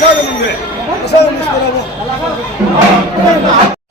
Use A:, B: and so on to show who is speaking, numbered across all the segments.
A: စားရမှုနဲ့
B: စားရမှုဆိုတာက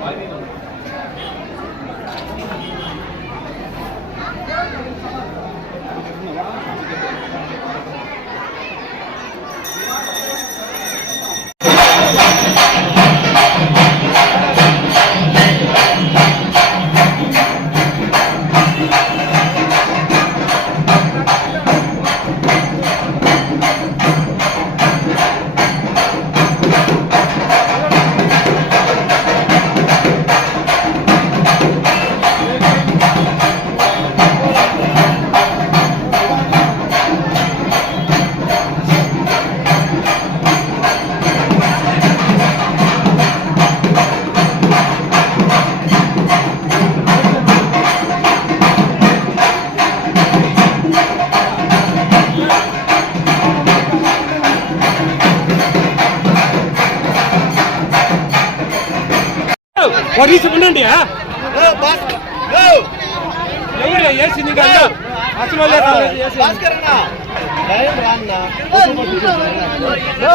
B: వాళ్ళే కాదు వేసింది.
C: ఆకు తీసుకొని రావాలి ఆకు తీసుకొని రావాలి
B: పిల్లలు తొక్కేస్తారు చూడు.
C: చూసిరాయా యో,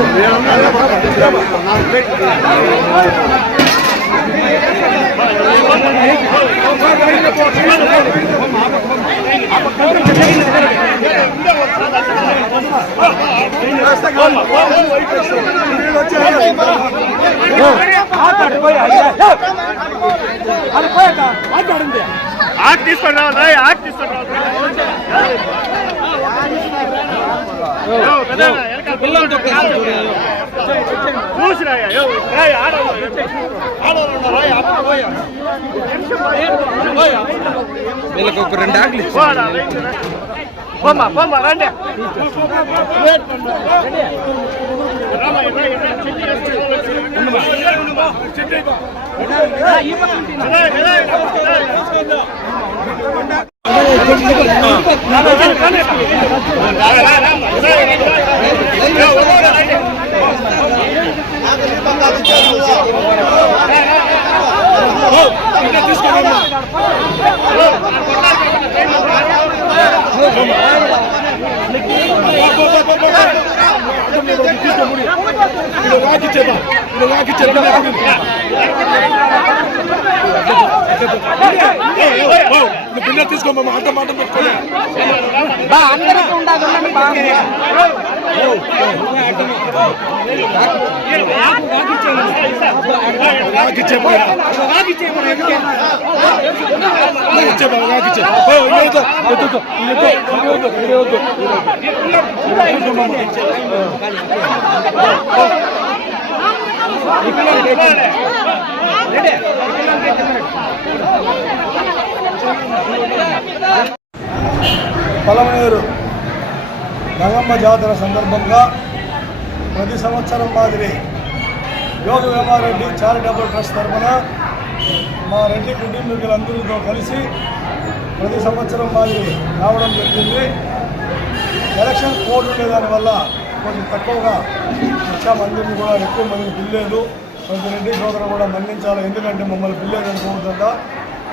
C: రాయ్, ఆడవాళ్ళు, ఆడవాళ్ళు ఉన్నారు, రాయ్, అప్పుడు పోయా.
D: వీళ్ళకి ఒక రెండు ఆకులు ఇచ్చి
C: வாக்கிச்சேப்பா இது வாக்கிச்சேப்பா రాయ్.
B: ఇది రాకిచ్చేదా తీసుకోమా మాట మాట పెట్టుకోలే రాకిచ్చే పోయినా రాకిచ్చే పలమనేరు గంగమ్మ జాతర సందర్భంగా ప్రతి సంవత్సరం మాదిరి యోగ వేమారెడ్డి చారిటబుల్ ట్రస్ట్ తరఫున మా రెడ్డి కుటుంబీకులందరితో కలిసి ప్రతి సంవత్సరం మాదిరి రావడం జరిగింది. ఎలక్షన్ కోడ్ ఉండేదానివల్ల కొంచెం తక్కువగా వచ్చామందరినీ కూడా ఎక్కువ మందిని పిల్లేదు. ప్రతి రెడ్డి సోదరు కూడా మన్నించాలి. ఎందుకంటే మమ్మల్ని పిల్లేదు అనుకోవద్దా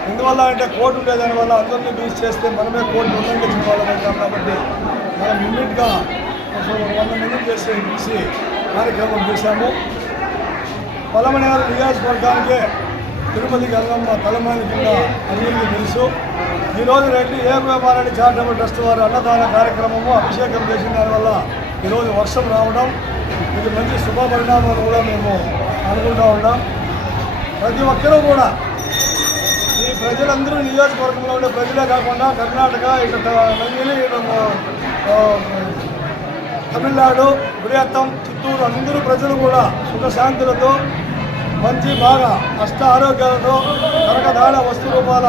B: ఎందువల్ల అంటే కోర్టు ఉండే దానివల్ల అందరినీ బీచ్ చేస్తే మనమే కోర్టు ఉల్లంఘించిన వాళ్ళం అవుతాం కాబట్టి మనం ఇమ్మీడియట్గా ఒక వంద మంది చేసి చూసి కార్యక్రమం చేశాము. పలమనేరు నియోజకవర్గానికే తిరుపతి గంగమ్మ తలమాని కింద అందరికీ తెలుసు. ఈరోజు రెడ్డి ఏ వ్యాపారాన్ని చారిటబుల్ ట్రస్ట్ వారు అన్నదాన కార్యక్రమము అభిషేకం చేసిన దానివల్ల ఈరోజు వర్షం రావడం ఇది మంచి శుభ పరిణామాలు కూడా మేము అనుకుంటా ఉన్నాం. ప్రతి ఒక్కరూ కూడా ఈ ప్రజలందరూ నియోజకవర్గంలో ఉండే ప్రజలే కాకుండా కర్ణాటక ఇటు నంగిలి తమిళనాడు బృహత్తం చిత్తూరు అందరూ ప్రజలు కూడా సుఖశాంతులతో మంచి బాగా అష్ట ఆరోగ్యాలతో కనకదాన వస్తు రూపాల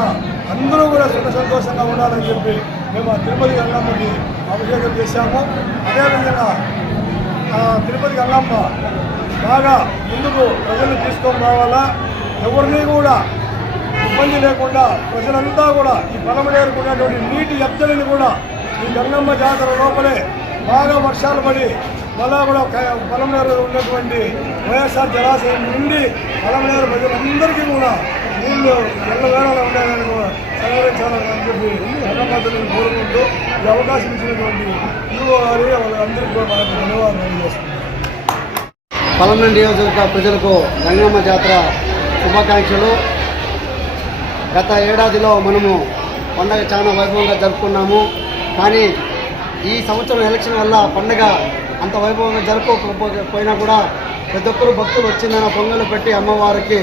B: అందరూ కూడా సుఖ సంతోషంగా ఉండాలని చెప్పి మేము తిరుపతి గంగమ్మకి అభిషేకం చేశాము. అదేవిధంగా తిరుపతి గంగమ్మ బాగా ముందుకు ప్రజలు తీసుకొని రావాలా? ఎవరిని కూడా ఇబ్బంది లేకుండా ప్రజలంతా కూడా ఈ పలమనేరుకున్నటువంటి నీటి ఎద్దడిని కూడా ఈ గంగమ్మ జాతర లోపలే బాగా వర్షాలు పడి మళ్ళా కూడా క- ఉన్నటువంటి వైఎస్ఆర్ జలాశయం నుండి పలమనేరు ప్రజలందరికీ కూడా నీళ్ళు ఎల్ల వేళలో ఉండేదని కూడా సహకరించాలని చెప్పి గంగమ్మతని కోరుకుంటూ ఈ అవకాశం ఇచ్చినటువంటి ఈవో గారి వాళ్ళందరికీ కూడా మనకు ధన్యవాదాలు తెలియజేస్తున్నాం.
E: పలమనేరు నియోజకవర్గ ప్రజలకు గంగమ్మ జాతర శుభాకాంక్షలు. గత ఏడాదిలో మనము పండగ చాలా వైభవంగా జరుపుకున్నాము. కానీ ఈ సంవత్సరం ఎలక్షన్ వల్ల పండగ అంత వైభవంగా జరుపుకోకపోయినా కూడా ప్రతి ఒక్కరు భక్తులు వచ్చిందన్న పొంగలు పెట్టి అమ్మవారికి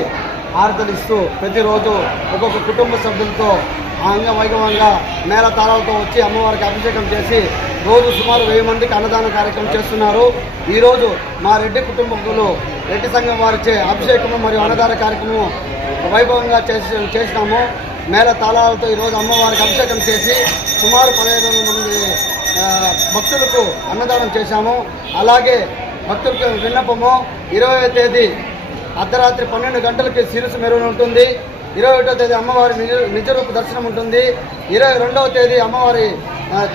E: హారతలు ఇస్తూ ప్రతిరోజు ఒక్కొక్క కుటుంబ సభ్యులతో ఆ అంగవైభవంగా మేళ తాళాలతో వచ్చి అమ్మవారికి అభిషేకం చేసి రోజు సుమారు వెయ్యి మందికి అన్నదాన కార్యక్రమం చేస్తున్నారు. ఈరోజు మా రెడ్డి కుటుంబకులు రెడ్డి సంఘం వారిచే అభిషేకము మరియు అన్నదాన కార్యక్రమం వైభవంగా చేసి చేసినాము. మేళ తాళాలతో ఈరోజు అమ్మవారికి అభిషేకం చేసి సుమారు పదిహేను వందల మంది భక్తులకు అన్నదానం చేశాము. అలాగే భక్తులకు విన్నపము ఇరవై తేదీ అర్ధరాత్రి పన్నెండు గంటలకి సిరుసు మెరుగు ఉంటుంది ఇరవై ఒకటో తేదీ అమ్మవారి నిజరూప దర్శనం ఉంటుంది. ఇరవై రెండవ తేదీ అమ్మవారి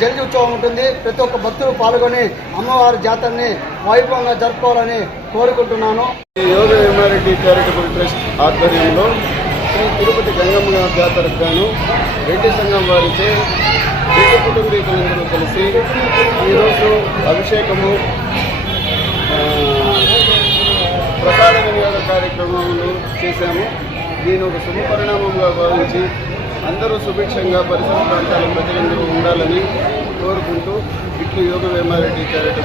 E: జల్లి ఉత్సవం ఉంటుంది. ప్రతి ఒక్క భక్తులు పాల్గొని అమ్మవారి జాతరని వైభవంగా జరుపుకోవాలని కోరుకుంటున్నాను.
F: యోగ వేమారెడ్డి చారిటబుల్ ట్రస్ట్ ఆధ్వర్యంలో శ్రీ తిరుపతి గంగమ్మ జాతరకు గాను రెడ్డి సంఘం వారిచే రెడ్డి కుటుంబీకులందరూ కలిసి ఈరోజు అభిషేకము ప్రసాద వినియోగ కార్యక్రమాలు చేశాము. దీని ఒక శుభ పరిణామంగా భావించి అందరూ సుభిక్షంగా పరిసర ప్రాంతాల ప్రజలందరూ ఉండాలని కోరుకుంటూ ఇట్లు యోగ వేమారెడ్డి క్యారెట్